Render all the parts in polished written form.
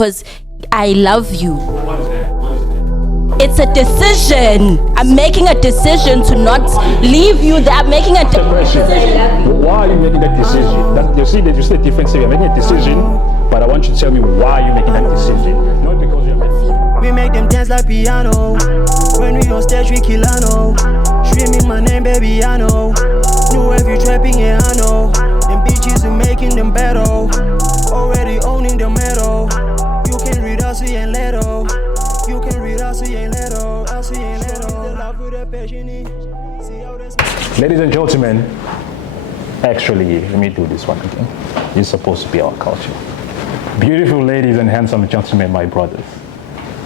because I love you. It's a decision. I'm making a decision to not leave you there. I'm making a decision. Why are you making that decision? You see the difference here. You're making a decision, but I want you to tell me why you're making that decision. Not because you're making. We make them dance like piano. When we on stage, we kill no. Screaming my name, baby, I know. Know if you trapping, yeah, I know. Them bitches are making them better. Already owning the metal. You can read us, we ain't little. You can read us, we ain't little. Us, we ain't little. Ladies and gentlemen, actually, let me do this one again. It's supposed to be our culture. Beautiful ladies and handsome gentlemen, my brothers.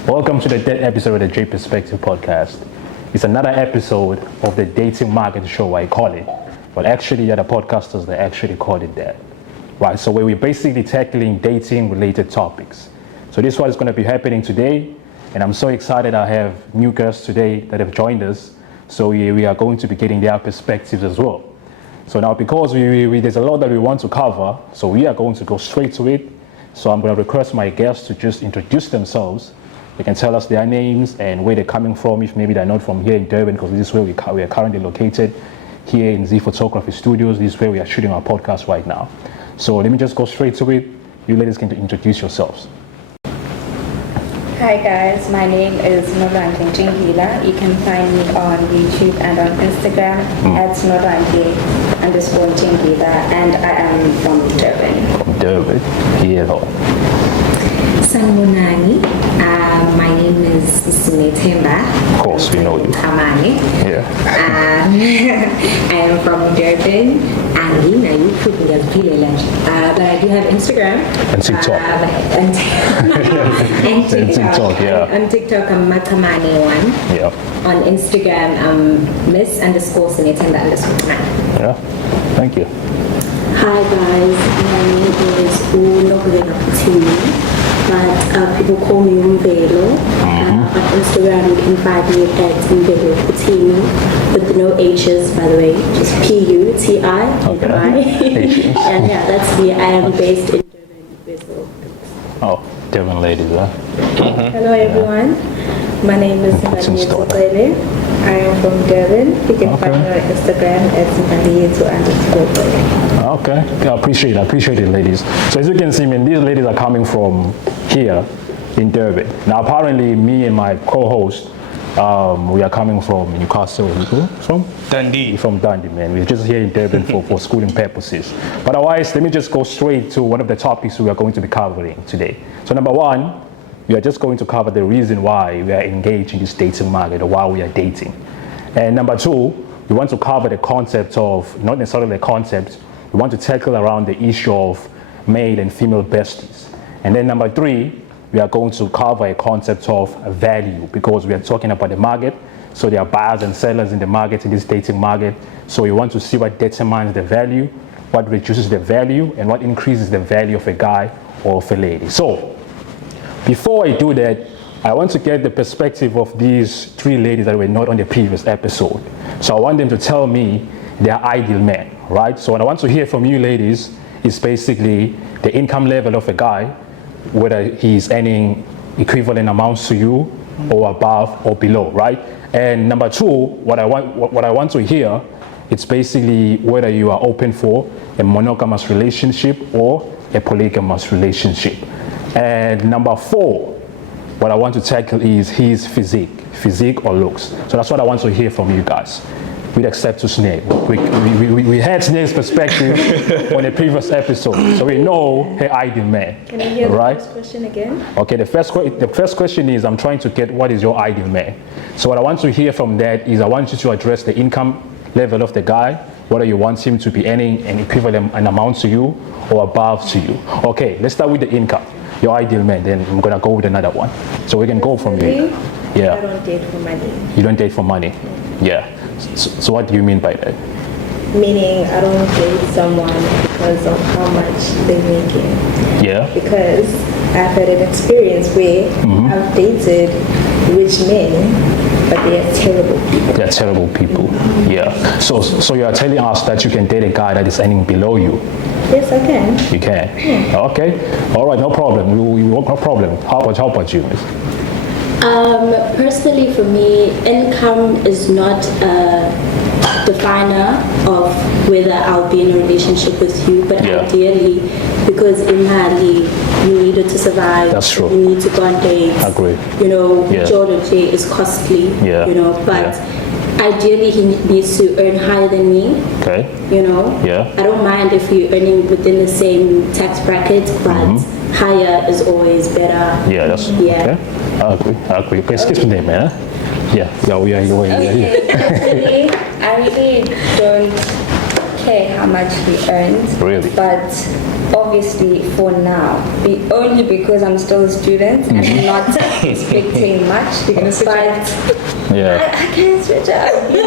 Welcome to the third episode of the J Perspective podcast. It's another episode of the dating market show, I call it. But actually, the podcasters, they actually call it that. Right, so we're basically tackling dating-related topics. So this is what is going to be happening today. And I'm so excited I have new guests today that have joined us. So we are going to be getting their perspectives as well. So now because there's a lot that we want to cover, so we are going to go straight to it. So I'm going to request my guests to just introduce themselves. They can tell us their names and where they're coming from, if maybe they're not from here in Durban, because this is where we are currently located, here in Z Photography Studios. This is where we are shooting our podcast right now. So let me just go straight to it. You ladies can introduce yourselves. Hi guys, my name is Norante Jingila. You can find me on YouTube and on Instagram at Norante_Jingila, and I am from Durban. From Durban, here at home. Sanmonani. My name is Sinetemba. Of course, we know you. Tamani. Yeah. I am from Durban, and you know, you put me as village. But I do have Instagram. And TikTok. And TikTok, yeah. On TikTok, I'm Matamani1. Yeah. On Instagram, I'm Miss_Sinetemba_. Yeah. Thank you. Hi guys, my name is Unokulena Putini, but people call me Umbelo. On Instagram you can find me at Umbelo Putini, with no H's by the way, just Puti. Okay. And yeah, that's me. I am based in Durban, Brazil. Oh, Durban ladies, huh? Hello everyone, my name is Mbani Zukwele. I am from Durban. You can find me on Instagram at Mbani_. Okay, I appreciate it, ladies. So as you can see, these ladies are coming from here in Durban. Now, apparently, me and my co-host, we are coming from Newcastle. From Dundee. From Dundee, man. We're just here in Durban for schooling purposes. But otherwise, let me just go straight to one of the topics we are going to be covering today. So number one, we are just going to cover the reason why we are engaged in this dating market, or why we are dating. And number two, we want to cover the concept of, not necessarily the concept, we want to tackle around the issue of male and female besties. And then number three, we are going to cover a concept of value, because we are talking about the market. So there are buyers and sellers in the market, in this dating market. So we want to see what determines the value, what reduces the value, and what increases the value of a guy or of a lady. So before I do that, I want to get the perspective of these three ladies that were not on the previous episode. So I want them to tell me their ideal man, right? So what I want to hear from you ladies is basically the income level of a guy, whether he's earning equivalent amounts to you or above or below, right? And number two, what I want to hear, it's basically whether you are open for a monogamous relationship or a polygamous relationship. And number four, what I want to tackle is his physique or looks. So that's what I want to hear from you guys. With except to Snake. We had Snake's perspective on the previous episode, so we know her ideal man. Can I hear the right? first question again? Okay, the first question is, I'm trying to get what is your ideal man. So what I want to hear from that is, I want you to address the income level of the guy, whether you want him to be earning an equivalent amount to you or above to you. Okay, let's start with the income. Your ideal man, then I'm gonna go with another one. So we can go from here. Yeah. I don't date for money. You don't date for money? Yeah. So what do you mean by that? Meaning I don't date someone because of how much they're making. Yeah. Because I've had an experience where I've dated rich men, but they are terrible people. They're terrible people. Yeah. So you are telling us that you can date a guy that is earning below you? Yes, I can. You can. Okay. All right. No problem. No problem. How about you, Miss? Personally, for me, income is not a definer of whether I'll be in a relationship with you, but ideally, because in Mali, you need it to survive. That's true. You need to go on dates. Agree. You know, Jordan J is costly. Yeah. You know, but ideally, he needs to earn higher than me. Okay. You know. Yeah. I don't mind if you're earning within the same tax bracket, but higher is always better. Yeah. That's okay. I agree. Okay, excuse me, man. Yeah. Actually, I really don't care how much he earns. Really? But obviously for now, only because I'm still a student and I'm not expecting much. But I can't switch up. You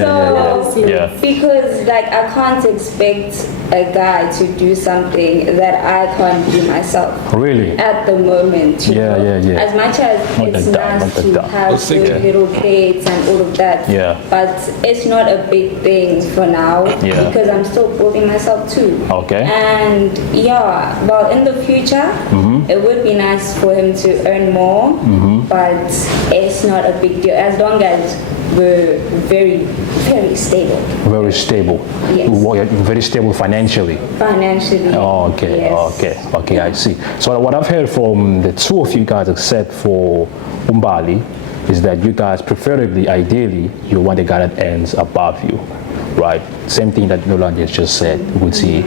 know? Because like I can't expect a guy to do something that I can't do myself. Really? At the moment. You know? As much as it's nice to have those little dates and all of that. But it's not a big thing for now because I'm still building myself too. Okay. And well, in the future, it would be nice for him to earn more, but it's not a big deal as long as we're very, very stable. Very stable. Yes. Very stable financially. Financially. Okay. Yes. Okay. I see. So what I've heard from the two of you guys, except for Umbali, is that you guys preferably, ideally, you want a guy that earns above you. Right, same thing that Nolandi just said. Would see,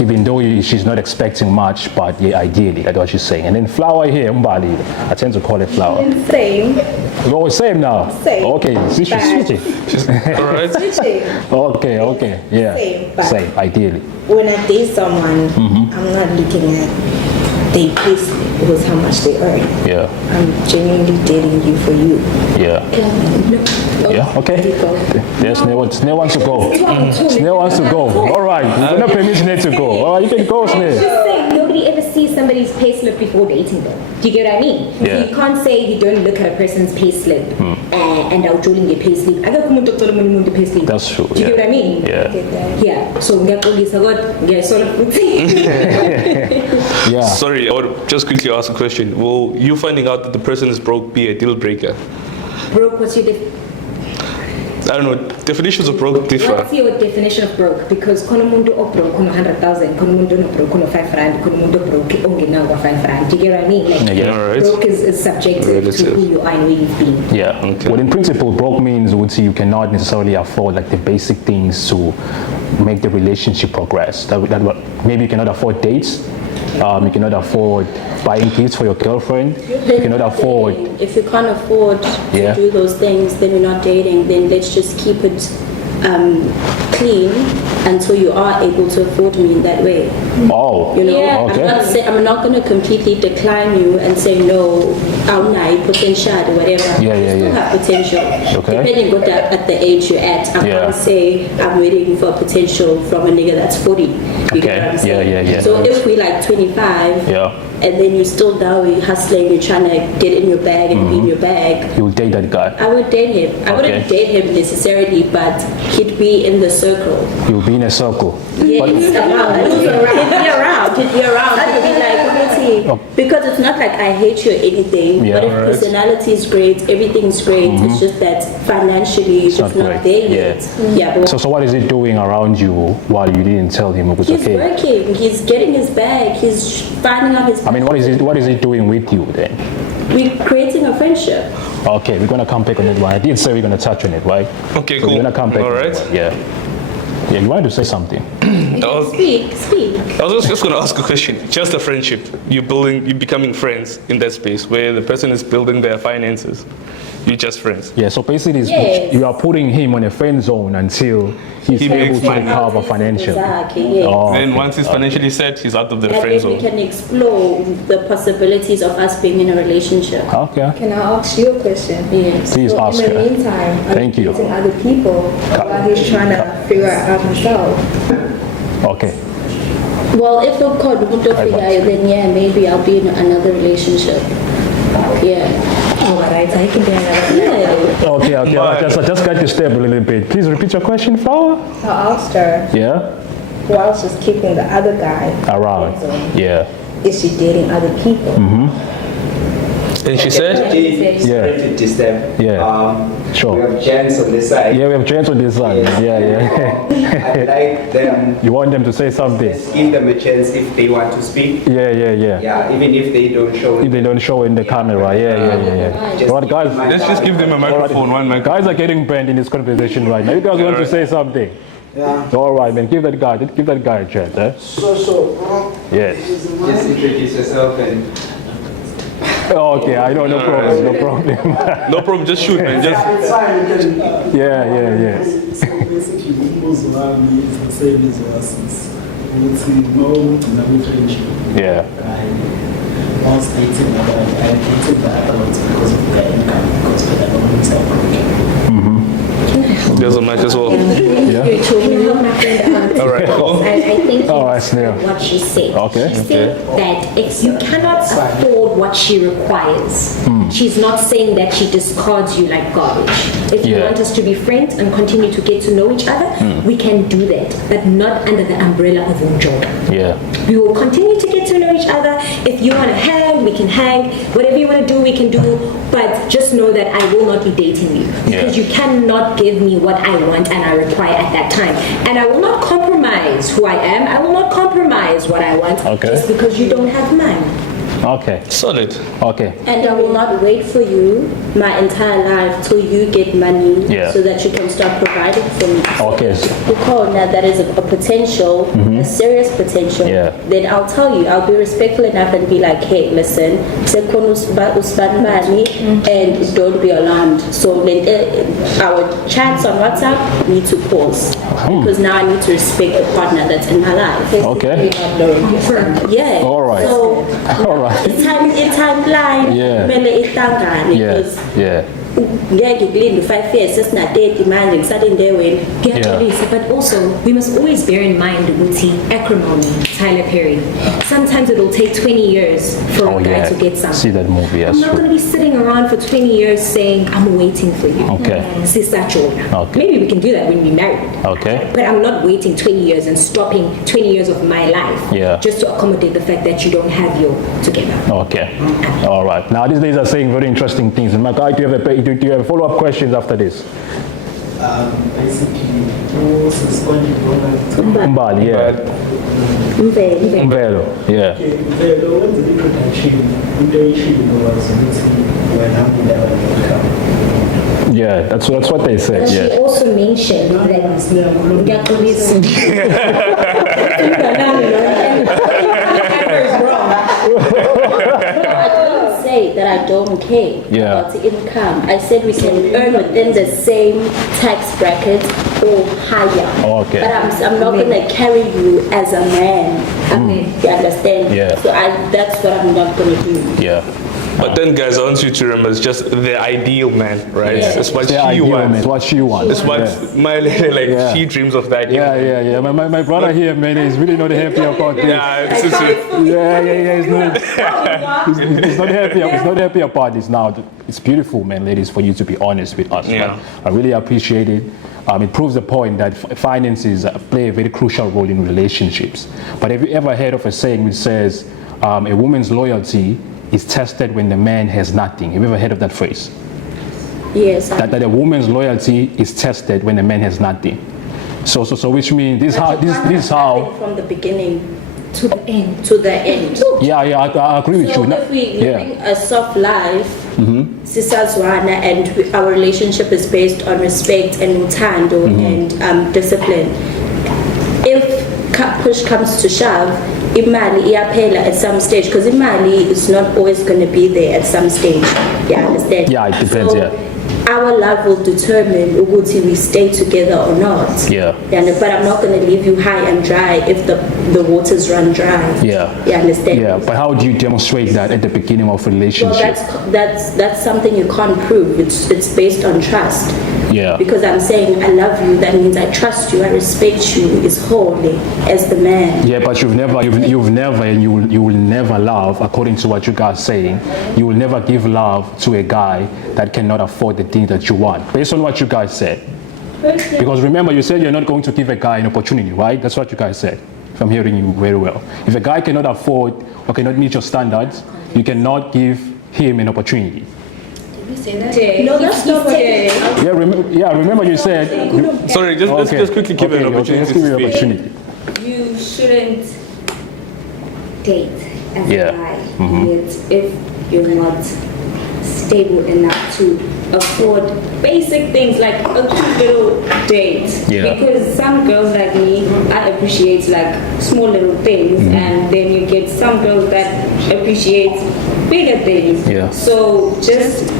even though she's not expecting much, but ideally, that's what she's saying. And then Flower here, Umbali, I tend to call it Flower. Same. Oh, same now. Same. Okay, she's switching. All right. Switching. Okay, yeah. Same, ideally. When I date someone, I'm not looking at their payslip because how much they earn. Yeah. I'm genuinely dating you for you. Yeah. Okay. Yes, Snail wants to go. Snail wants to go. All right, we're not permitting Snail to go. All right, you can go, Snail. Just saying, nobody ever sees somebody's payslip before dating them. Do you get what I mean? Yeah. You can't say you don't look at a person's payslip and out during their payslip. That's true. Do you get what I mean? Yeah. So Yeah. Sorry, I would just quickly ask a question. Will you finding out that the person is broke be a deal breaker? broke, what's your I don't know, definitions of broke differ. What's your definition of broke? Because kono mundu o broke kono 100,000, kono mundu no broke kono 5 rand, kono mundu broke only now 5 rand. Do you get what I mean? Like right. broke is subjective to who you are and where you've been. Yeah. Okay. Well, in principle, broke means you cannot necessarily afford like the basic things to make the relationship progress. Maybe you cannot afford dates. You cannot afford buying gifts for your girlfriend. You cannot afford. If you can't afford to do those things, then you're not dating. Then let's just keep it clean until you are able to afford me in that way. Oh. You know, okay. I'm not going to completely decline you and say no. I'm not potential or whatever. You still have potential. Okay. Depending on at the age you're at, I can't say I'm waiting for potential from a nigga that's 40. You get what I'm saying? Yeah. So if we like 25, and then you still down, you're hustling, you're trying to get in your bag and be in your bag. You would date that guy? I would date him. I wouldn't date him necessarily, but he'd be in the circle. You would be in a circle. Yeah, he'd be around. He'd be like, because it's not like I hate you or anything, but if personality is great, everything's great, it's just that financially you're just not there yet. So what is he doing around you while you didn't tell him it was He's working, he's getting his bag, he's finding out his... I mean, what is he doing with you then? We're creating a friendship. Okay, we're going to come back on that one. I did say we're going to touch on it, right? Okay, so cool. We're going to come back all right. Yeah, you wanted to say something. Speak. I was just going to ask a question. Just a friendship. You're becoming friends in that space where the person is building their finances. You're just friends. Yeah, so basically you are putting him on a friend zone until he's able to recover financially. Exactly, Then once he's financially set, he's out of the friend zone. We can explore the possibilities of us being in a relationship. Okay. Can I ask you a question? Yes. Please ask her. In the meantime, Thank you. meeting other people while he's trying to figure it out himself. Okay. Well, if the code would figure, then maybe I'll be in another relationship. Alright, I can be another. Okay. I just got you step a little bit. Please repeat your question, Flower. I asked her. Yeah. while she's keeping the other guy around. Yeah. Is she dating other people? And she said, sorry to disturb. Sure. We have gents on this side. Yeah, we have gents on this side. I'd like them. You want them to say something? Just give them a chance if they want to speak. Yeah, even if they don't show it. If they don't show in the camera. Yeah. Right, guys. let's just give them a microphone, one microphone. Guys are getting banned in this conversation right now. You guys want to say something? Yeah. All right, man. Give that guy a chance, eh? Yes. Just introduce yourself and. Okay, I know, no problem. No problem, just shoot, man. Just. Yeah. So basically, most around me is the same as us. It's no friendship. Yeah. I was dating I dated the other ones because of their income, because they don't want to stop working. There's a mic as well. Yeah. Can you help my friend out? All right, cool. I think All right, Snail. what she said. Okay. She said that if you cannot afford what she requires, she's not saying that she discards you like garbage. If you want us to be friends and continue to get to know each other, we can do that, but not under the umbrella of Unjob. Yeah. We will continue to get to know each other. If you want to hang, we can hang. Whatever you want to do, we can do. But just know that I will not be dating you. Because you cannot give me what I want and I require at that time. And I will not compromise who I am. I will not compromise what I want just because you don't have mine. Okay. Solid. Okay. And I will not wait for you my entire life till you get money so that you can start providing for me. Okay. Because now that is a potential, a serious potential, then I'll tell you, I'll be respectful enough and be like, hey, listen, and don't be alarmed. So then our chats on WhatsApp need to pause. Because now I need to respect the partner that's in my life. Okay. Yeah. All right. So, all right. It's timeline. Yeah. ngeke kulinde 5 years sesinadate manje ngisalinde wena Ngiyaxolisa, but also we must always bear in mind ukuthi acrimony, Tyler Perry, sometimes it'll take 20 years for a guy to get something. See that movie, yes. I'm not going to be sitting around for 20 years saying I'm waiting for you. Okay. Maybe we can do that when we marry. Okay. But I'm not waiting 20 years and stopping 20 years of my life just to accommodate the fact that you don't have your together. Okay. All right. Now these days are saying very interesting things. And my guy, do you have follow-up questions after this? Basically, who's responding to Umbali, Umvelo, yeah. Umvelo, when's the introduction? Was when I'm there. Yeah, that's what they said. She Yeah. also mentioned that I don't care about the income. I said we can earn within the same tax bracket or higher. Okay. But I'm not going to carry you as a man. You understand? Yeah. So that's what I'm not going to do. Yeah. But then, guys, I want you to remember, it's just the ideal man, right? Yeah. It's what the she ideal wants. Man. It's what she wants. It's what my lady, she dreams of that. Yeah. My brother here, man, is really not happy about this. He's not happy. He's not happy about this now. It's beautiful, man, ladies, for you to be honest with us. Yeah. I really appreciate it. It proves the point that finances play a very crucial role in relationships. But have you ever heard of a saying which says a woman's loyalty is tested when the man has nothing? Have you ever heard of that phrase? Yes. That a woman's loyalty is tested when the man has nothing. So which means this is how from the beginning to the end. To the end. Yeah, I agree with you. If we living a soft life, sisazwana, and our relationship is based on respect and utando and discipline. If push comes to shove, imali iyaphela at some stage, because imali is not always going to be there at some stage. You understand? Yeah, it depends. So, our love will determine whether we stay together or not. Yeah. But I'm not going to leave you high and dry if the waters run dry. Yeah. You understand? Yeah. But how do you demonstrate that at the beginning of a relationship? Well, that's something you can't prove. It's based on trust. Yeah. Because I'm saying I love you, that means I trust you, I respect you, is holy as the man. Yeah, but you've never, and you will never love, according to what you guys saying, you will never give love to a guy that cannot afford the thing that you want. Based on what you guys said. Because remember, you said you're not going to give a guy an opportunity, right? That's what you guys said, if I'm hearing you very well. If a guy cannot afford or cannot meet your standards, you cannot give him an opportunity. No, that's not what it is. Remember you said... Sorry, let's just quickly give an opportunity let's give you an to speak. opportunity. You shouldn't date as Yeah. a guy yet if you're not stable enough to afford basic things like a cute little date. Yeah. Because some girls like me, I appreciate like small little things, and then you get some girls that appreciate bigger things. Yeah. So just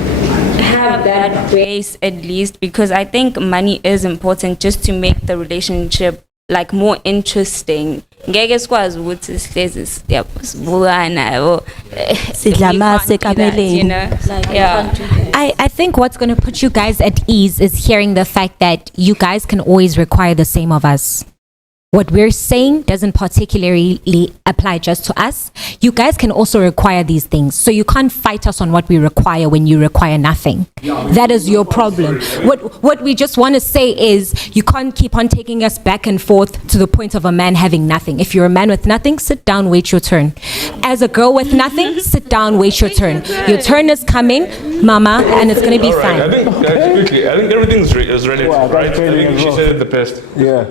have that base at least, because I think money is important just to make the relationship like more interesting. Ngeke sikwazi ukuthi sihlezi siyabuzana yabo. Sidlama sekameleni. You know? Yeah. I think what's going to put you guys at ease is hearing the fact that you guys can always require the same of us. What we're saying doesn't particularly apply just to us. You guys can also require these things. So you can't fight us on what we require when you require nothing. That is your problem. What we just want to say is you can't keep on taking us back and forth to the point of a man having nothing. If you're a man with nothing, sit down, wait your turn. As a girl with nothing, sit down, wait your turn. Your turn is coming, mama, and it's going to be fine. I think quickly, I think everything is relative, right? I think she said it the best. Yeah.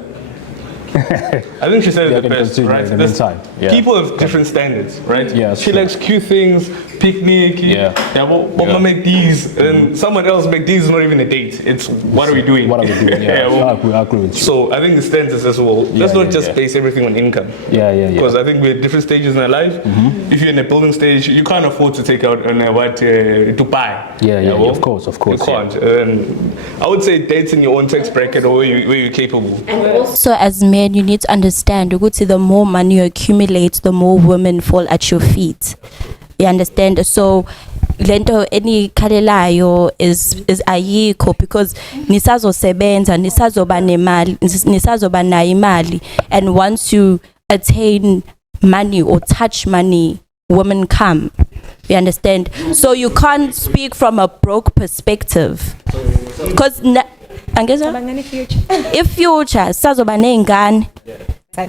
I think she said it the best, right? People have different standards, right? Yeah, she true. likes cute things, picnic. But make these, and someone else make these is not even a date. It's what are we doing? What are we doing? Yeah, I agree with you. So I think the standards as well. Let's not just base everything on income. Because I think we're at different stages in our life. If you're in a building stage, you can't afford to take out on to buy. Of course. You can't. I would say dates in your own tax bracket or where you're capable. And also, as men, you need to understand, the more money you accumulate, the more women fall at your feet. You understand? So lento any khalelayo is ayikho, because nisazosebenza, nisazoba nemali, nisazoba na imali, and once you attain money or touch money, women come. You understand? So you can't speak from a broke perspective, because if future sazoba nengane,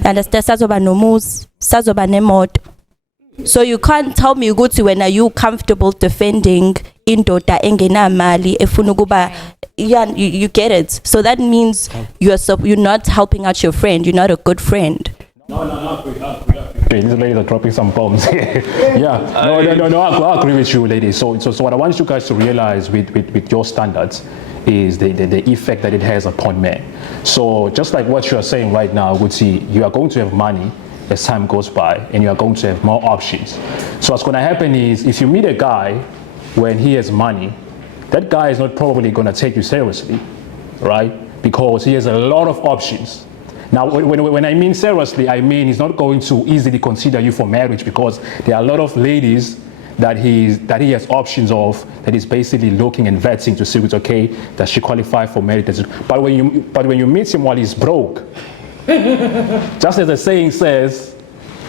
understand, sazoba nomuzi, sazoba nemoto. So you can't tell me ukuthi when are you comfortable defending indoda engenamali efuna ukuba, you get it. So that means you're not helping out your friend. You're not a good friend. Okay, these ladies are dropping some bombs. I agree with you, ladies. So what I want you guys to realize with your standards is the effect that it has upon men. So just like what you are saying right now, I would see you are going to have money as time goes by, and you are going to have more options. So what's going to happen is, if you meet a guy when he has money, that guy is not probably going to take you seriously, right? Because he has a lot of options. Now, when I mean seriously, I mean he's not going to easily consider you for marriage, because there are a lot of ladies that he has options of, that he's basically looking and vetting to see if it's okay, does she qualify for marriage? But when you meet him while he's broke, just as the saying says,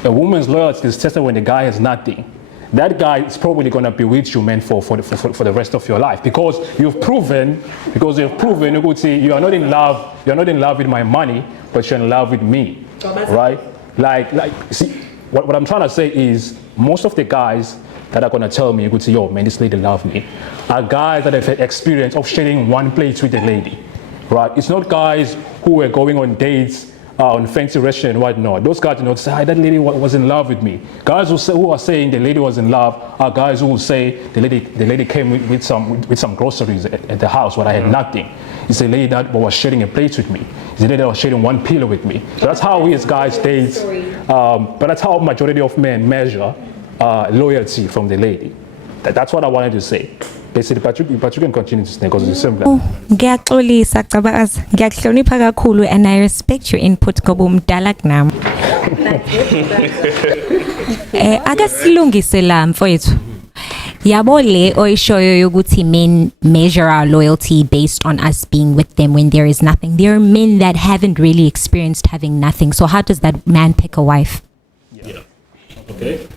a woman's loyalty is tested when the guy has nothing. That guy is probably going to be with you, man, for the rest of your life, because you've proven, you could say, you are not in love with my money, but you're in love with me, right? Like, see, what I'm trying to say is, most of the guys that are going to tell me, you could say, yo, man, this lady loves me, are guys that have had experience of sharing one plate with a lady, right? It's not guys who are going on dates on fancy restaurant and whatnot. Those guys do not say, that lady was in love with me. Guys who are saying the lady was in love are guys who will say the lady came with some groceries at the house when I had nothing. It's a lady that was sharing a plate with me. It's a lady that was sharing one pillow with me. So that's how we as guys date. But that's how majority of men measure loyalty from the lady. That's what I wanted to say. Basically, but you can continue to say, because it's similar. Ngiyaxolisa Cabakazi, ngiyakuhlonipha kakhulu, and I respect your input ngoba umdala kunami. Akasilungise la mfowethu. Yabo le oyishoyo yokuthi men measure our loyalty based on us being with them when there is nothing. There are men that haven't really experienced having nothing. So how does that man pick a wife? Okay.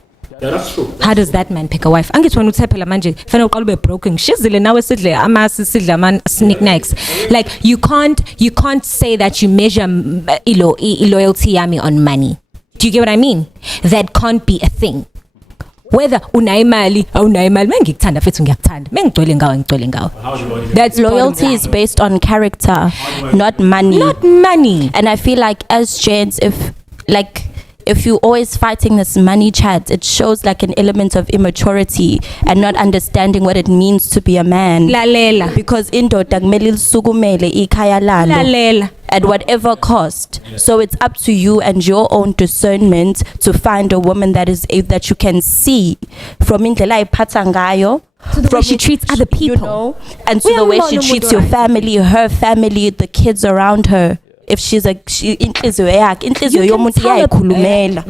Yeah, that's true. How does that man pick a wife? Angithi wena uthe phela manje fanele uqale ube broken. Shizile nawe sidle amasi sidle ama sneakers. Like you can't say that you measure loyalty yami on money. Do you get what I mean? That can't be a thing. Whether unayimali awunayimali mengikuthanda futhi ngiyakuthanda mengigcwele ngawe. That's loyalty is based on character, not money. Not money. And I feel like as gents, if you're always fighting this money chat, it shows like an element of immaturity and not understanding what it means to be a man. Lalela. Because indoda kumele lisukumele ikhaya lalo Lalela. at whatever cost. So it's up to you and your own discernment to find a woman that you can see from indlela ayiphatha ngayo, to the way she treats other people, you know, and to the way she treats your family, her family, the kids around her. If she's inhliziyo yomuntu iyayikhulumela.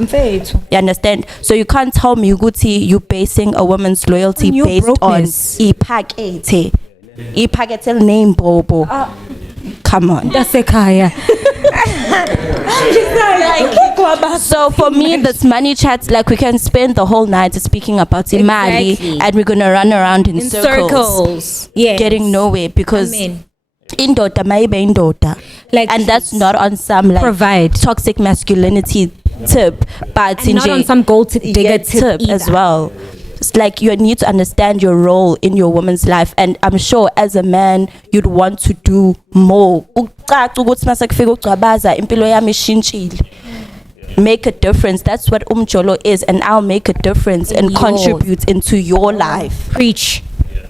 You understand? So you can't tell me ukuthi you basing a woman's loyalty based brokenness. on iphakethe name bobo. Come on. That's a kaya. So for me, this money chat, like we can spend the whole night speaking about imali, and we're gonna run around in circles. Yes. Getting nowhere because indoda maibe indoda, like, and that's not on some like provide toxic masculinity tip, but and not on some gold digger tip as well. It's like you need to understand your role in your woman's life, and I'm sure as a man you'd want to do more. Make a difference. That's what umjolo is, and I'll make a difference and contribute into your life. Preach.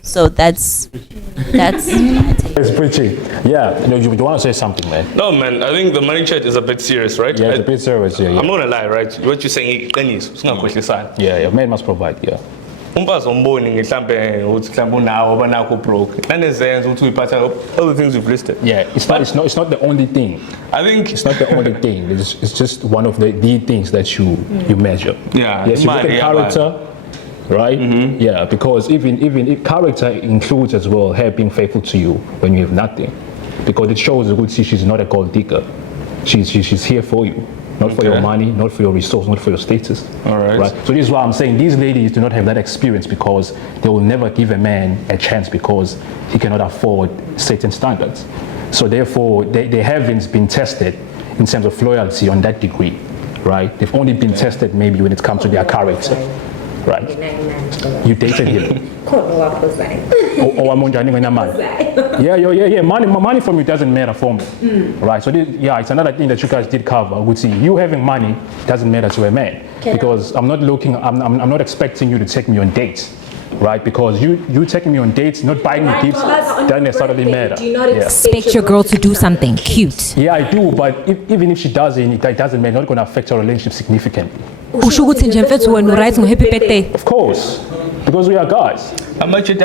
So that's It's preaching. Yeah, you want to say something, man? No, man. I think the money chat is a bit serious, right? Yeah, it's a bit serious. Yeah. I'm not gonna lie, right? What you're saying is not quickly sign. Yeah, man must provide. Yeah. Umfazi omboni mhlambe uthi mhlambe unawo banakho broke. Nanezenza uthi uyiphatha all the things you've listed. Yeah, it's not the only thing. I think it's not the only thing. It's just one of the things that you measure. Yeah. Yes, you look at character. Right? Mm-hmm. Yeah, because even if character includes as well her being faithful to you when you have nothing, because it shows a good see she's not a gold digger. She's here for you, not for your money, not for your resource, not for your status. All right. So this is why I'm saying these ladies do not have that experience because they will never give a man a chance because he cannot afford certain standards. So therefore, they haven't been tested in terms of loyalty on that degree, right? They've only been tested maybe when it comes to their character. Right. You dated him. Yeah. Money from you doesn't matter for me. Right. So it's another thing that you guys did cover. I would see you having money doesn't matter to a man because I'm not expecting you to take me on dates. Right, because you taking me on dates, not buying me gifts, doesn't necessarily matter. Do you not expect your girl to do something cute? Yeah, I do, but even if she doesn't, it doesn't matter. Not going to affect our relationship significantly. Of course, because we are guys. Right? Yeah,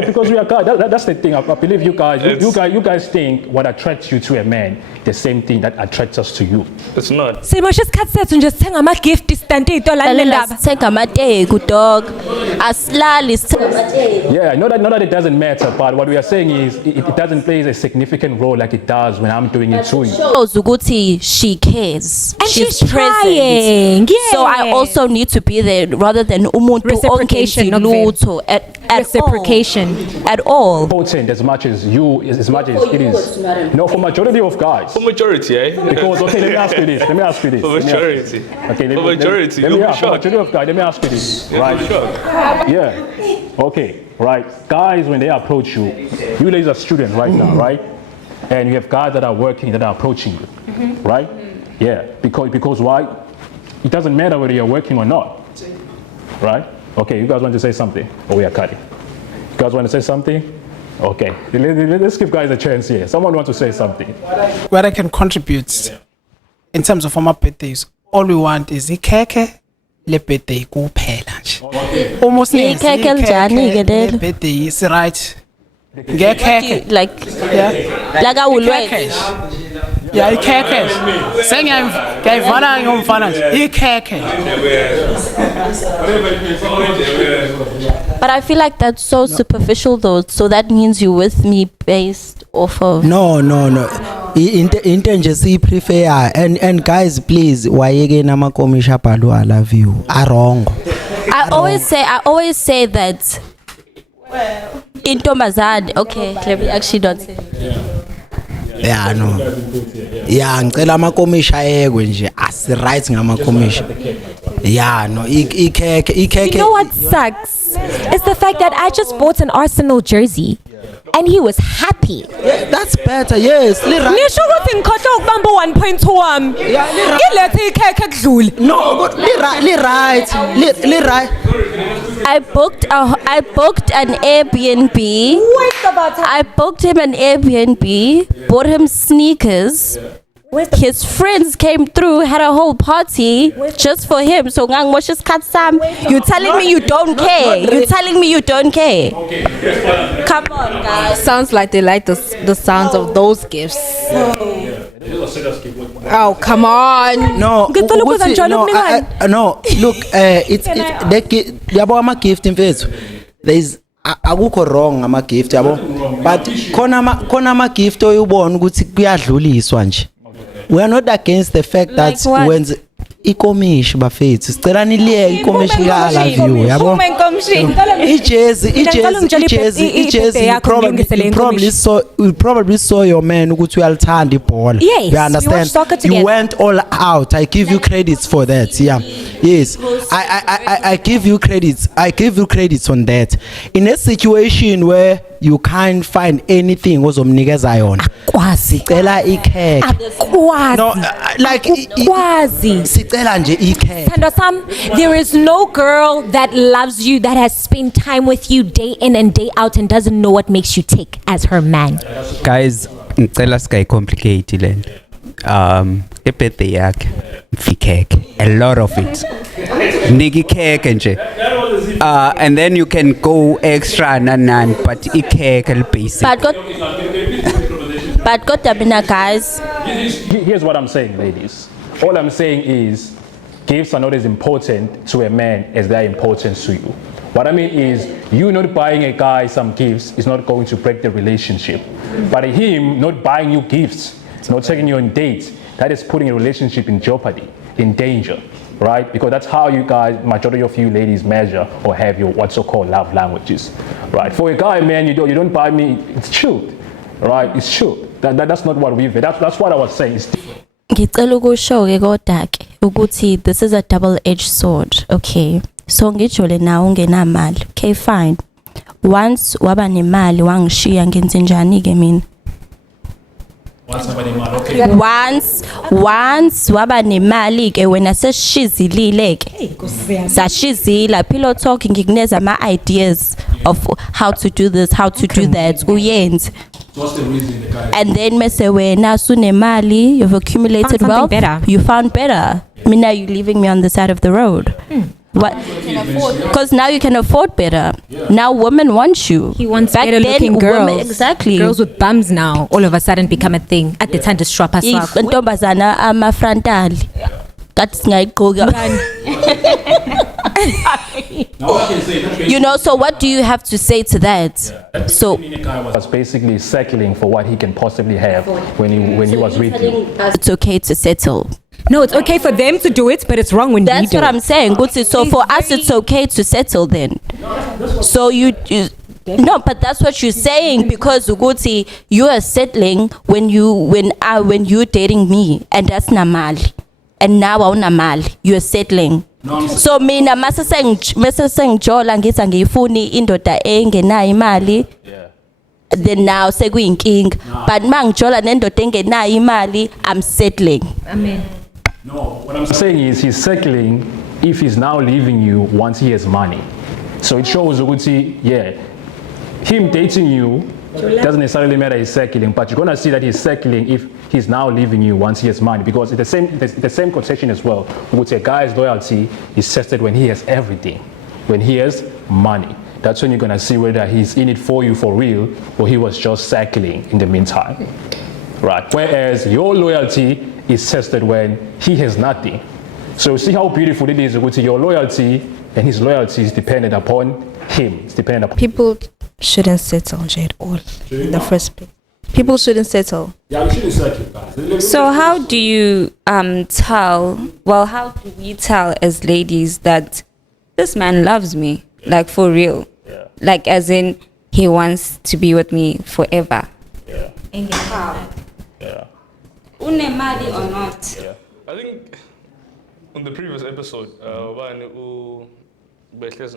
because we are guys. That's the thing. I believe you guys think what attracts you to a man, the same thing that attracts us to you. It's not. Yeah, not that it doesn't matter, but what we are saying is it doesn't play a significant role like it does when I'm doing it to you. She cares. And she's present. trying. Yeah. So I also need to be there rather than reciprocation, not reciprocation at all. Important as much as it is. No, for majority of guys. For majority, eh? Because let me ask you this. For majority. Okay. For majority. For majority of guys, let me ask you this. Right. Yeah. Okay. Right. Guys, when they approach you, you ladies are students right now, right? And you have guys that are working that are approaching you, right? Yeah. Because why? It doesn't matter whether you're working or not, right? Okay. You guys want to say something, or we are cutting? You guys want to say something? Okay. Let's give guys a chance here. Someone wants to say something. What I can contribute in terms of our birthdays, all we want is the cake. Le birthday kuphela nje. Almost le birthday is right. Get cake. Like I will wait. Yeah, ikhekhe. Ngiyayivana ngomfana nje. Ikhekhe. But I feel like that's so superficial though. So that means you're with me based off of. No. Into nje siyiprefer and guys please wayeke namakomisha bhalu I love you. Wrong. I always say that. Intombazane. Okay, let me actually not say. Yeah, no. Yeah, ngicela amakomisha ayekwe nje as right ngamakomisha. Yeah, no. Ikhekhe. You know what sucks? It's the fact that I just bought an Arsenal jersey. And he was happy. Yeah, that's better. Yes. Ngisho ukuthi ngikhohle ukubamba 1.2 wami. Ngilethe ikhekhe kudlule. No, but li right. I booked an Airbnb. I booked him an Airbnb, bought him sneakers. His friends came through, had a whole party just for him. So you're telling me you don't care. You're telling me you don't care. Come on, guys. Sounds like they like the sounds of those gifts. Oh, come on. No. Look, it's yabo ama gift mfethu. There's akukho wrong ama gift yabo. But khona ama gift oyubona ukuthi kuyadluliswa nje. We are not against the fact like that what? when ikomishi bafethu sicela niliyeke ikomishi ka love you yabo ijezi you probably saw your man ukuthi uyalithanda ibhola Yes, you understand you went all out. I give you credits for that. Yeah, yes, I give you credits on that. In a situation where you can't find anything ozomnikeza yona sicela ikhekhe no like sicela nje ikhekhe. There is no girl that loves you, that has spent time with you day in and day out and doesn't know what makes you tick as her man. Guys, ngicela sky complicate lento. Ebirthday yakhe mfikeke a lot of it. Niki kheke nje. And then you can go extra nan but ikheke basic. But got guys. Here's what I'm saying, ladies. All I'm saying is gifts are not as important to a man as they are important to you. What I mean is you not buying a guy some gifts is not going to break the relationship. But him not buying you gifts, not taking you on dates, that is putting a relationship in jeopardy, in danger, right? Because that's how you guys, majority of you ladies measure or have your what's so-called love languages, right? For a guy, man, you don't buy me, it's true, right? It's true. That's not what we've, that's what I was saying. Ngicela ukusho-ke kodwa-ke ukuthi this is a double-edged sword. Okay, so ngijole nawe ungenamali. Okay, fine. Once waba nemali wangishiya ngenze njani-ke mina? Once waba nemali ke wena seshizilile ke sashizila pillow talk ngikuneza ama ideas of how to do this, how to do that uyenze. What's the reason the guy? And then mese wena sunemali, you've accumulated wealth, better. You found better. I mean, now you're leaving me on the side of the road. What? Because now you can afford better. Yeah. Now women want you. He wants Back better looking then, girls. Women, exactly. Girls with bums now all of a sudden become a thing. At the time to strap us up. Ntombazana ama frontali. That's ngayigqoka. You know, so what do you have to say to that? Yeah. So the guy was basically settling for what he can possibly have when he was with you. It's okay to settle. No, it's okay for them to do it, but it's wrong when we do it. That's what I'm saying. So for us, it's okay to settle then. So you no, but that's what you're saying because Uguti, you are settling when you're dating me, and that's namali, and now namali, you're settling. So mina mase sengijola ngithi angiyifuni indoda engenayo imali. Then now sekuyinkinga. But mangijola nendoda engenayo imali, I'm settling. Amen. No, what I'm saying is he's settling if he's now leaving you once he has money. So it shows Uguti, yeah, him dating you doesn't necessarily matter he's settling, but you're gonna see that he's settling if he's now leaving you once he has money, because it's the same quotation as well. We would say a guy's loyalty is tested when he has everything, when he has money. That's when you're gonna see whether he's in it for you for real or he was just settling in the meantime. right? Whereas your loyalty is tested when he has nothing. So see how beautiful it is with your loyalty, and his loyalty is dependent upon him. It's dependent upon People shouldn't settle at all in the first place. People shouldn't settle. Yeah, we shouldn't settle, guys. So how do you how do we tell as ladies that this man loves me, like for real? Yeah. Like as in he wants to be with me forever. Yeah. How? Yeah. Unemali or not? Yeah. I think on the previous episode, Besties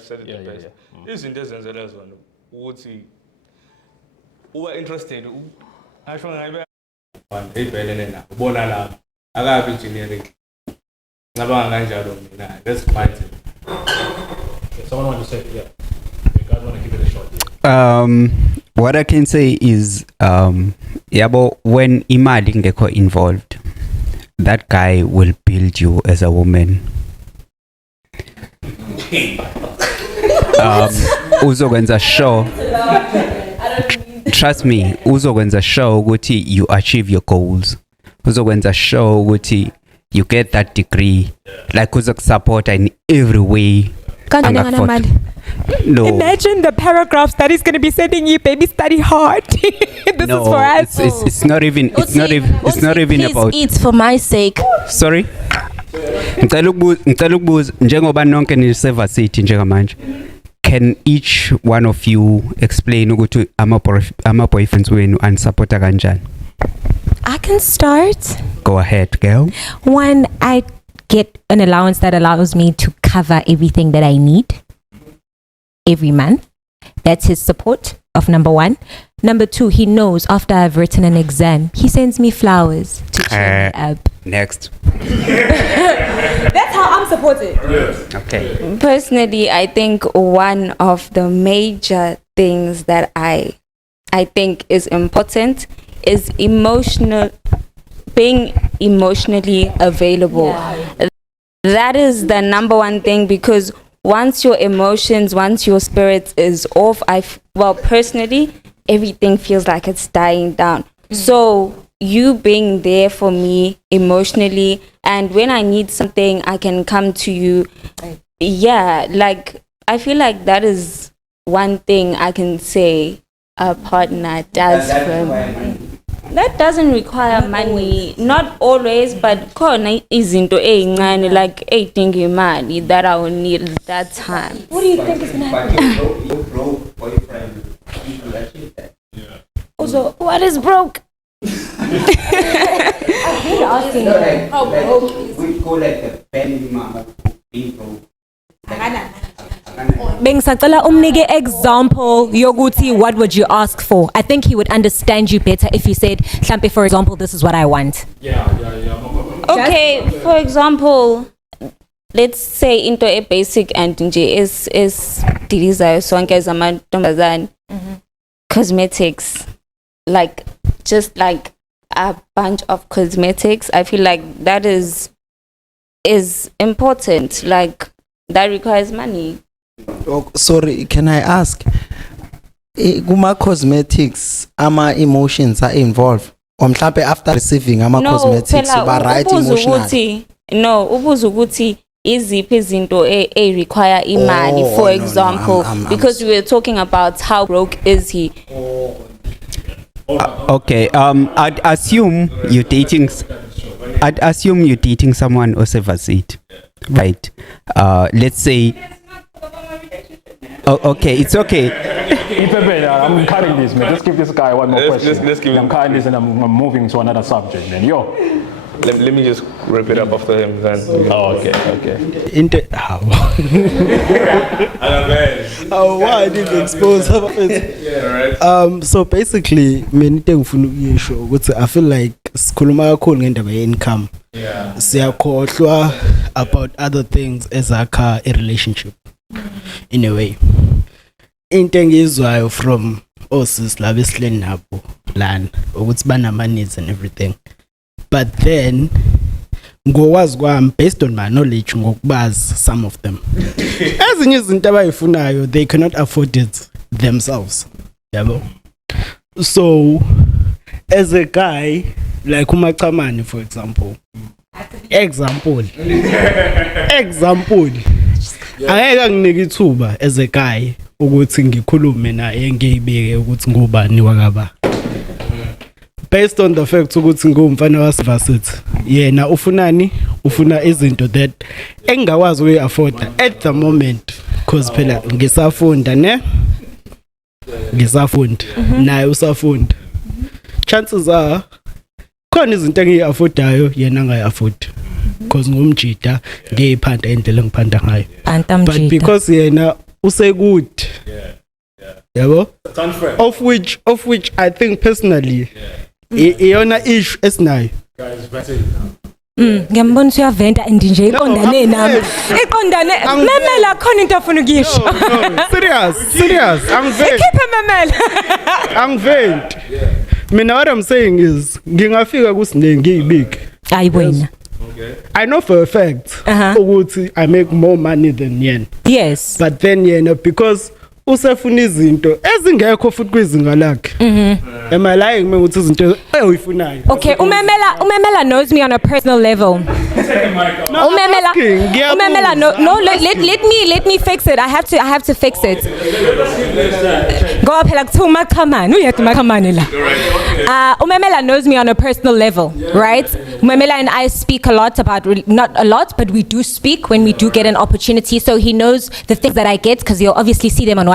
said it the best. Izinto ezenzela zona ukuthi uba interested asho ngabe ayibhelene na ubona la akabi generic ngabanga kanjalo mina that's my thing. Someone want to say yeah. You guys want to keep it a short. What I can say is yabo when imali ngekho involved, that guy will build you as a woman. Uzokwenza show, trust me, uzokwenza show ukuthi you achieve your goals, uzokwenza show ukuthi you get that degree, like uzokusupport in every way. No. Imagine the paragraphs that he's going to be sending you, baby, study hard. This No, is for us. it's not even about. It's for my sake. Sorry. Ngicela ukubuza njengoba nonke nisevarsity njengamanje, can each one of you explain ukuthi ama boyfriends wenu unsupporta kanjani? I can start. Go ahead, girl. One, I get an allowance that allows me to cover everything that I need every month. That's his support of number one. Number two, he knows after I've written an exam, he sends me flowers to cheer me up. Next. That's how I'm supported. Okay. Personally, I think one of the major things that I think is important is being emotionally available. Yeah. That is the number one thing, because once your emotions, once your spirit is off, personally, everything feels like it's dying down. So you being there for me emotionally, and when I need something, I can come to you. Yeah, like I feel like that is one thing I can say a partner does for me. That doesn't require money, not always, but khona izinto ezincane like eyidinga imali that I will need at that time. What do you think is gonna happen? Your broke boyfriend, you will achieve that. Yeah. Also, what is broke? Asking Like, how broke is we go like the family mama being broke. Bengisacela umnike example yokuthi what would you ask for? I think he would understand you better if you said, Hlampe, for example, this is what I want. Yeah. Okay, for example, let's say into a basic and nje is dilizayo sonke zamantombazane cosmetics, like just like a bunch of cosmetics. I feel like that is important. Like that requires money. Oh, sorry, can I ask? Guma cosmetics, ama emotions are involved. Mhlambe after receiving ama cosmetics, ba right emotionally. No, ubuza ukuthi iziphi izinto require imali, for example, because we were talking about how broke is he. Okay. I'd assume you're dating someone overseas, right? Let's say. Oh, okay, it's okay. I'm cutting this, man. Just give this guy one more question. Let's give I'm cutting this and I'm moving to another subject, man. Yo. Let me just wrap it up after him then. Oh, okay. How? Oh, why did you expose her? Yeah, right. So basically, I feel like sikhuluma kakhulu ngendaba ye-income. Yeah. Siyakhohlwa about other things ezakha a relationship. In a way. Into engizwayo from osis laba esihleli nabo lana ukuthi banama needs and everything. But then ngokwazi kwami based on my knowledge ngokubazi some of them. Ezinye izinto abayifunayo they cannot afford it themselves. Yabo. So as a guy, like umachamani, for example. Example. Angeke nginike ithuba as a guy ukuthi ngikhulume naye ngiyibike ukuthi ngubani wakaba. Based on the fact ukuthi ngumfana wasevarsity. Yena ufunani? Ufuna izinto that engakwazi uyi-afford at the moment because phela ngisafunda ne? Ngisafunda. Naye usafunda. Chances are khona izinto engiyi-affordayo yena angayi-afford because ngumjida ngiyiphanda indlela engiphanda ngayo. But because yena good. Yabo? Of which I think personally iyona issue esinayo. Ngiyambona uyavenda and nje iqondane nami. Iqondane memela khona into afuna ukuyisho. Serious. Ikhiphe memela. Angiventi. Mina what I'm saying is ngingafika kusinenge ngiyibike. Hayi wena. I know for a fact ukuthi I make more money than yena. Yes. But then yena because usefuna izinto ezingekho futhi kwizinga lakhe. Am I lying me ukuthi izinto uyifunayo? Okay, umemela knows me on a personal level. Umemela no let me fix it. I have to fix it. Go phela kuthuma khamani uyathi makhamani la. Umemela knows me on a personal level, right? Umemela and I speak a lot about, not a lot, but we do speak when we do get an opportunity. So he knows the things that I get because you'll obviously see them on WhatsApp.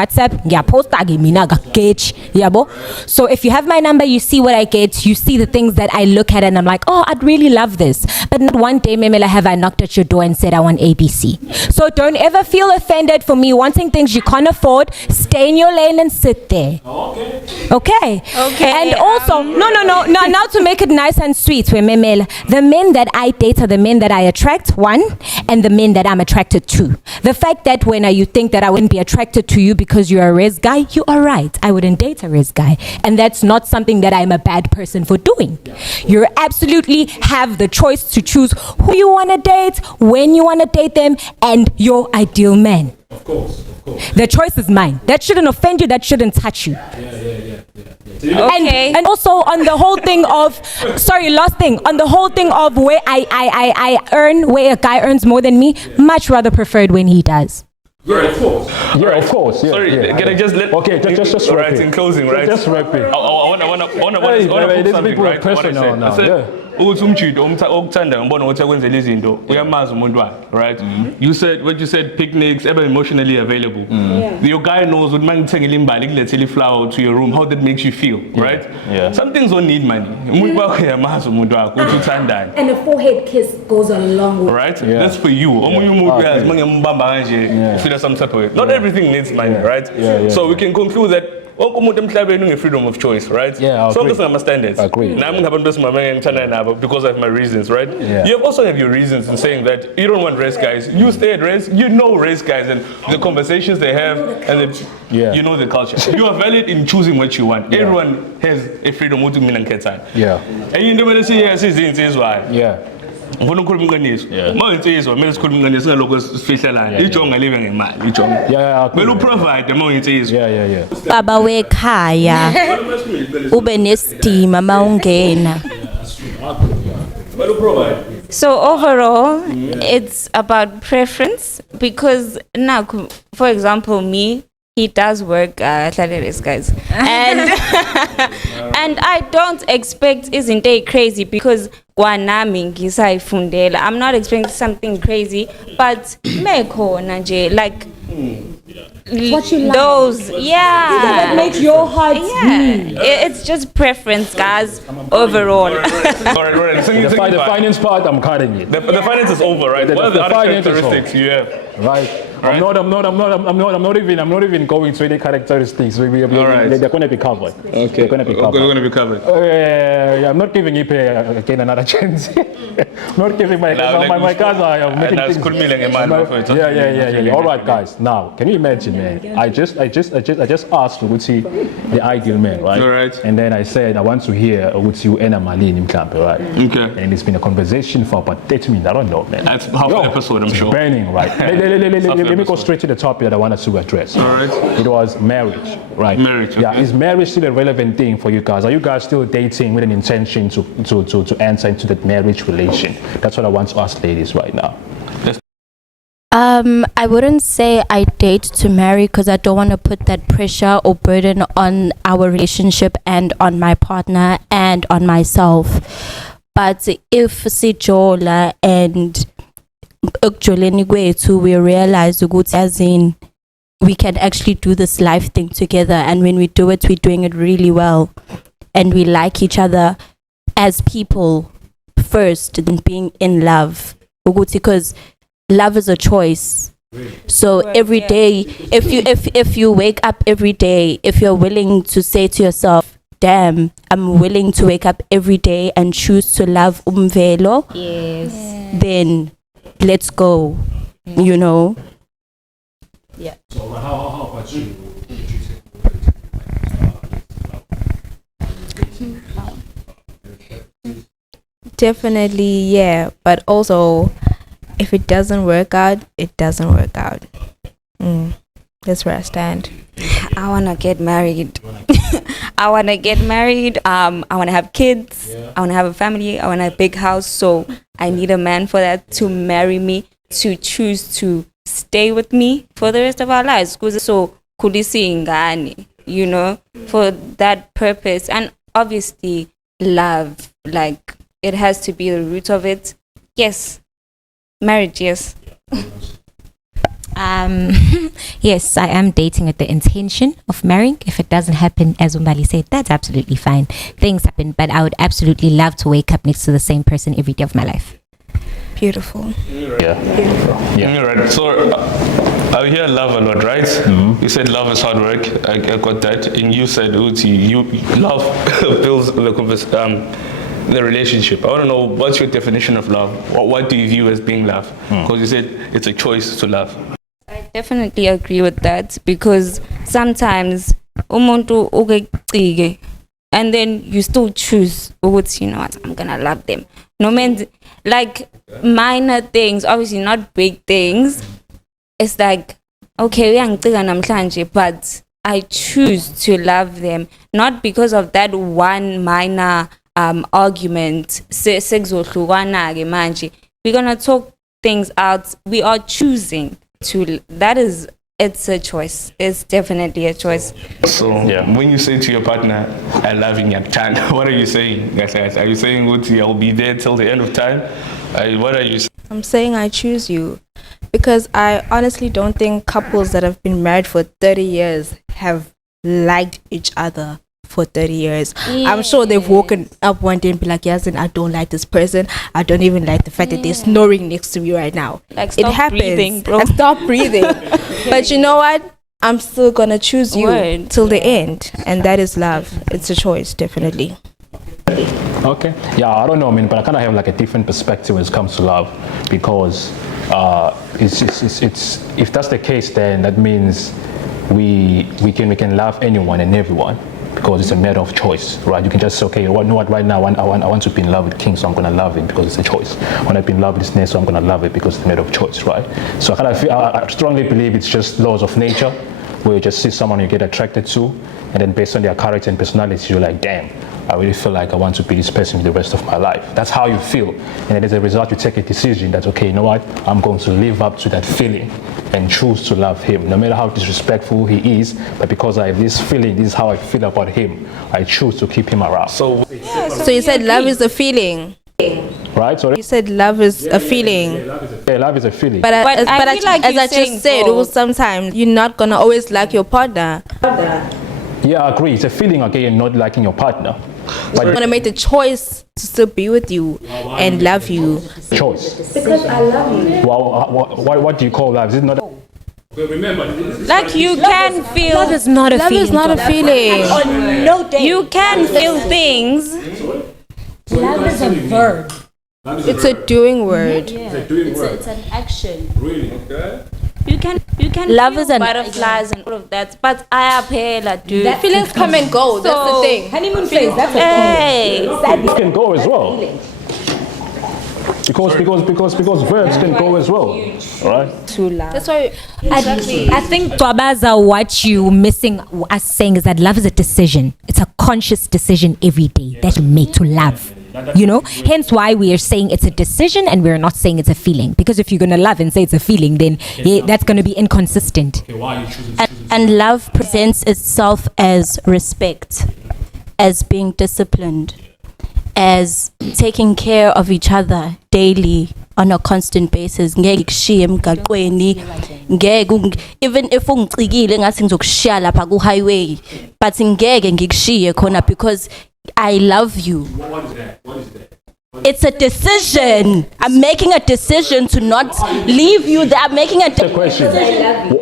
So if you have my number, you see what I get, you see the things that I look at and I'm like, oh, I'd really love this. But not one day, Memela, have I knocked at your door and said I want ABC. So don't ever feel offended for me wanting things you can't afford. Stay in your lane and sit there. Okay. And also, now to make it nice and sweet, Memela, the men that I date are the men that I attract, one, and the men that I'm attracted to. The fact that when you think that I wouldn't be attracted to you because you're a res guy, you are right. I wouldn't date a res guy. And that's not something that I'm a bad person for doing. You absolutely have the choice to choose who you want to date, when you want to date them, and your ideal man. Of course. The choice is mine. That shouldn't offend you. That shouldn't touch you. Okay. And also on the whole thing of, last thing, on the whole thing of where I earn, where a guy earns more than me, much rather preferred when he does. Yeah, of course. Sorry, can I just let? Okay, just right in closing, right? Just wrap it. I want to put something right. What I said. I said, ukuthi umjida okuthanda ngibona ukuthi akwenzela izinto uyamazi umuntu wakhe, right? You said what you said, picnics, ever emotionally available. Your guy knows ukuthi mangithengele imbali kulethele flower to your room, how that makes you feel, right? Some things don't need money. Umuntu wakhe uyamazi umuntu wakhe ukuthi uthandani. And a forehead kiss goes a long way. Right? That's for you. Omunye umuntu uyazi mangembamba kanje ufila some type of way. Not everything needs money, right? So we can conclude that freedom of choice, right? So those are my standards. Agree. Because I have my reasons, right? You also have your reasons in saying that you don't want race guys. You stay at race, you know race guys and the conversations they have and you know the culture. You are valid in choosing what you want. Everyone has a freedom to mean and And you never say yes, is why. Ngifuna ukukhuluma iqiniso. Mawuyinsizwa kumele sikhuluma iqiniso ngaloko sifihlelana. Ijonga live ngemali, ijonga. Kumele uprovide mawuyinsizwa. Baba wekhaya ube nesidima mawungena. So overall, it's about preference because now, for example, me, he does work guys, and I don't expect isn't it crazy because I'm not expecting something crazy, but like what you like. Those, that makes your heart beat. It's just preference, guys. Overall. All right. So the finance part, I'm cutting it. The finance is over, right? What are the other characteristics you have? Right. I'm not even going to any characteristics. They're going to be covered. Okay. They're going to be covered. They're going to be covered. I'm not giving Ipe again another chance. not giving my cousin. All right, guys. Now, can you imagine, man? I just asked Uguti the ideal man, right? All right. And then I said I want to hear Uguti and Malin in camp, right? Okay. And it's been a conversation for about 30 minutes. I don't know, man. That's half an episode, I'm sure. Burning, right? let me go straight to the topic that I wanted to address. All right. It was marriage, right? Marriage, Yeah, okay. is marriage still a relevant thing for you guys? Are you guys still dating with an intention to enter into that marriage relation? That's what I want to ask ladies right now. I wouldn't say I date to marry because I don't want to put that pressure or burden on our relationship and on my partner and on myself. But if sijola and ekujoleni kwethu we realize ukuthi as in we can actually do this life thing together, and when we do it, we're doing it really well, and we like each other as people first, than being in love. Because love is a choice. So every day, if you wake up every day, if you're willing to say to yourself, damn, I'm willing to wake up every day and choose to love umvelo, Yes. then let's go, you know. Yeah. So how about you? Definitely, yeah. But also, if it doesn't work out, it doesn't work out. That's where I stand. I wanna get married. I wanna get married. I wanna have kids. I wanna have a family. I want a big house. So I need a man for that, to marry me, to choose to stay with me for the rest of our lives. So kulisi ingani, you know, for that purpose. And obviously love, like it has to be the root of it. Yes. Marriage, yes. Yes, I am dating with the intention of marrying. If it doesn't happen, as Umbali said, that's absolutely fine. Things happen, but I would absolutely love to wake up next to the same person every day of my life. Beautiful. Yeah. Yeah. Right. So I hear love a lot, right? Mm-hmm. You said love is hard work. I got that. And you said, Uti, love builds the relationship. I want to know, what's your definition of love? What do you view as being love? Because you said it's a choice to love. I definitely agree with that, because sometimes umuntu ukecike and then you still choose, you know what, I'm gonna love them. No man, like minor things, obviously not big things. It's like, okay, but I choose to love them, not because of that one minor argument. We're gonna talk things out. We are choosing to. It's a choice. It's definitely a choice. So when you say to your partner, I love you, what are you saying? Are you saying, I'll be there till the end of time? What are you saying? I'm saying I choose you, because I honestly don't think couples that have been married for 30 years have liked each other for 30 years. Yeah. I'm sure they've woken up one day and be like, yes, and I don't like this person. I don't even like the fact that they're snoring next to me right now. Like, stop it happens. Breathing, bro. Stop breathing. But you know what? I'm still gonna choose you till the end, and that is love. It's a choice, definitely. Okay. Yeah, I don't know, but I kind of have like a different perspective when it comes to love, because it's if that's the case, then that means we can love anyone and everyone, because it's a matter of choice, right? You can just say, okay, you know what, right now I want to be in love with King, so I'm gonna love it because it's a choice. I want to be in love with Snake, so I'm gonna love it because it's a matter of choice, right? So I strongly believe it's just laws of nature, where you just see someone you get attracted to, and then based on their character and personality, you're like, damn, I really feel like I want to be this person for the rest of my life. That's how you feel. And then as a result, you take a decision that, okay, you know what, I'm going to live up to that feeling and choose to love him, no matter how disrespectful he is. But because I have this feeling, this is how I feel about him, I choose to keep him around. So you said love is a feeling. Right? So you said love is a feeling. Yeah, love is a feeling. But as I just said, sometimes you're not going to always like your partner. Yeah, I agree. It's a feeling, again, not liking your partner. But I'm going to make the choice to still be with you and love you. Choice. Because I love you. Well, what do you call love? Is it not? Remember, like you can feel. Love is not a feeling. Love is not a feeling. On no day. You can feel things. Love is a verb. It's a doing word. Yeah. It's an action. Really? Okay. You can love feel is an butterflies and all of that, but I have hair, dude. That feelings come and go. That's the thing. Honeymoon phase. That's hey. It can go as well. Because verbs can go as well, right? To love. That's why I think Twabaza, what you missing us saying is that love is a decision. It's a conscious decision every day that you make to love. You know, hence why we are saying it's a decision and we're not saying it's a feeling. Because if you're gonna love and say it's a feeling, then that's gonna be inconsistent. And love presents itself as respect, as being disciplined, as taking care of each other daily on a constant basis. Ngeke ngikushiye emgaqweni, even if ungicikile ngathi ngizokushiya lapha ku highway, but ngeke ngikushiye khona because I love you. What is that? It's a decision. I'm making a decision to not leave you there. I'm making a question.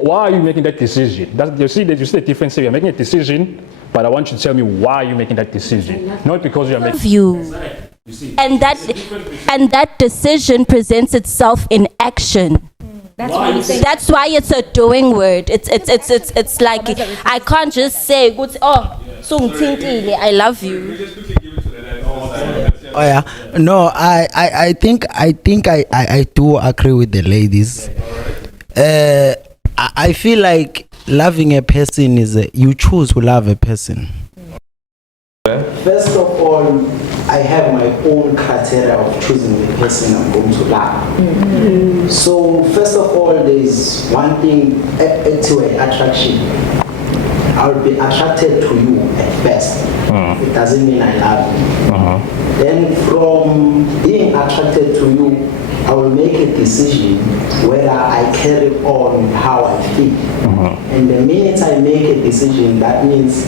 Why are you making that decision? You see the difference here. You're making a decision, but I want you to tell me why you're making that decision. Not because you're making you. And that decision presents itself in action. That's why it's a doing word. It's like I can't just say I love you. Oh yeah, no, I think I do agree with the ladies. I feel like loving a person is you choose to love a person. First of all, I have my own criteria of choosing the person I'm going to love. Mm-hmm. So first of all, there is one thing to attraction. I'll be attracted to you at first. It doesn't mean I love you. Then from being attracted to you, I will make a decision whether I carry on how I feel. And the minute I make a decision, that means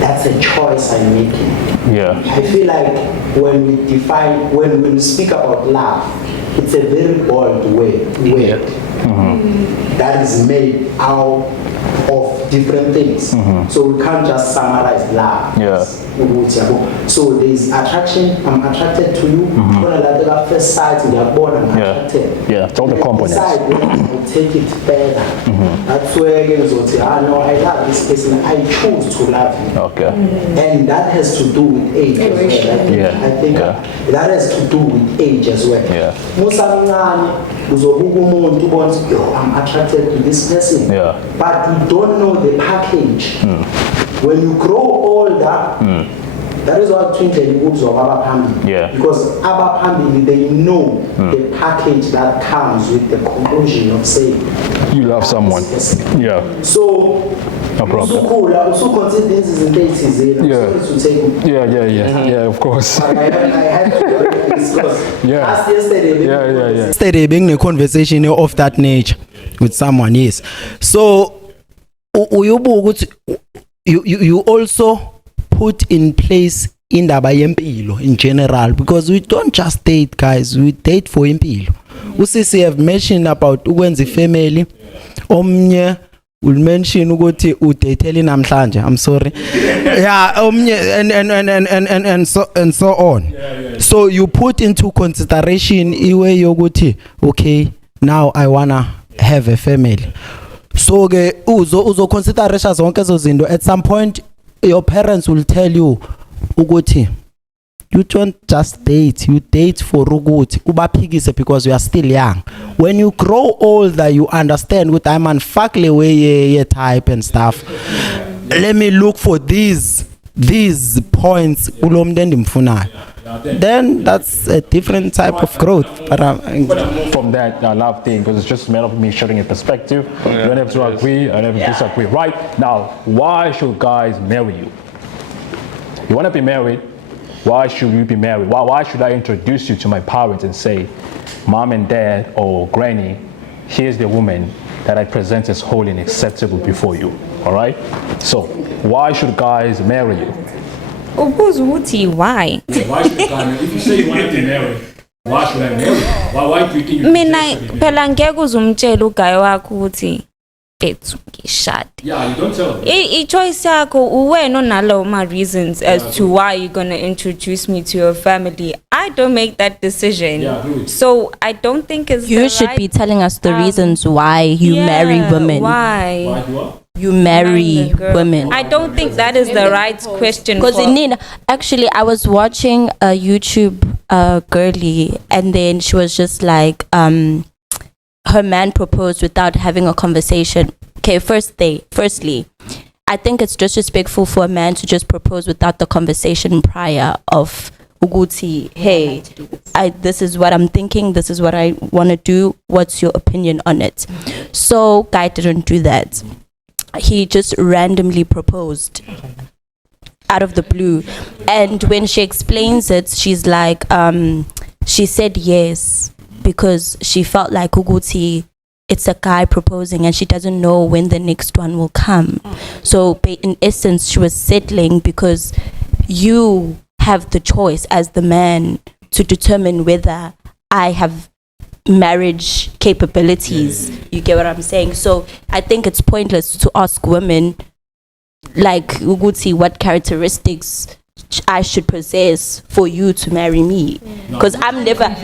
that's a choice I'm making. Yeah. I feel like when we speak about love, it's a very bold word that is made out of different things. So we can't just summarize love. Yeah. So there is attraction. I'm attracted to you. When I like first sight, we are born. I'm attracted. Yeah. It's all the components. I'll take it further. That's where again so say, I love this person. I choose to love you. Okay. And that has to do with age as well. I think that has to do with age as well. Yeah. I'm attracted to this person. Yeah. But you don't know the package. When you grow older, that is what twin moves of our family. Yeah. Because our family, they know the package that comes with the conclusion of saying you love someone. Yeah. So no problem. Also consider this is in cases. Yeah, of course. I had to discuss. Yeah. Yesterday. Yesterday being a conversation of that nature with someone, yes. So you also put in place indaba yempilo in general, because we don't just date, guys, we date for impilo. Usisi have mentioned about ukwenza family. Omnye will mention ukuthi udatele namhlanje. I'm sorry. Yeah, omnye and so on. So you put into consideration iwe yokuthi okay, now I wanna have a family. So ke uzo consider zonke ezo zinto. At some point your parents will tell you ukuthi you don't just date, you date for ukuthi ubaphikise because you are still young. When you grow older, you understand with I'm on fakle way type and stuff. Let me look for these points kulomntu endimfunayo. Then that's a different type of growth. But from that, I love thing because it's just a matter of me sharing a perspective. You don't have to agree, I don't have to disagree. Right now, why should guys marry you? You want to be married? Why should you be married? Why should I introduce you to my parents and say, mom and dad or granny, here's the woman that I present as holy and acceptable before you. All right? So, why should guys marry you? Why? Why should guys? If you say you want to be married, why should I marry you? Why do you think you mina phela ngeke uzumtshela ugayi wakho ukuthi expect ngishade. Yeah, you don't tell me. I-choice yakho uwena onalawo ma reasons as to why you're gonna introduce me to your family. I don't make that decision. So I don't think it's you should be telling us the reasons why you marry women. Why? You marry women. I don't think that is the right question. Because actually, I was watching a YouTube girly, and then she was just like, her man proposed without having a conversation. Okay, firstly, I think it's disrespectful for a man to just propose without the conversation prior of Uguti, hey, this is what I'm thinking, this is what I want to do, what's your opinion on it? So guy didn't do that. He just randomly proposed out of the blue, and when she explains it, she's like, she said yes because she felt like Uguti, it's a guy proposing and she doesn't know when the next one will come. So in essence, she was settling because you have the choice as the man to determine whether I have marriage capabilities. You get what I'm saying? So I think it's pointless to ask women like Uguti what characteristics I should possess for you to marry me, because I'm never gonna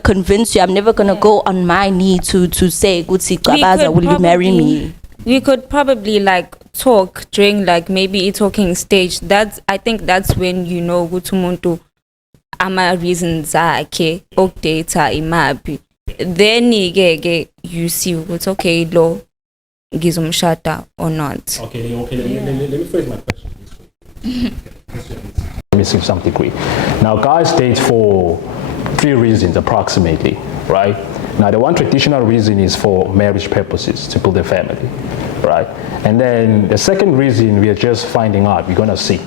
convince you. I'm never gonna go on my knee to say Uguti Kabaza, will you marry me? We could probably like talk during like maybe a talking stage. I think that's when you know Gutumuntu ama reasons okay data imabi. Then you see what's okay lo gizumshata or not. Okay, let me phrase my question. Let me see some degree. Now guys date for 3 reasons approximately, right? Now the one traditional reason is for marriage purposes, to build a family, right? And then the second reason we are just finding out, we're gonna see.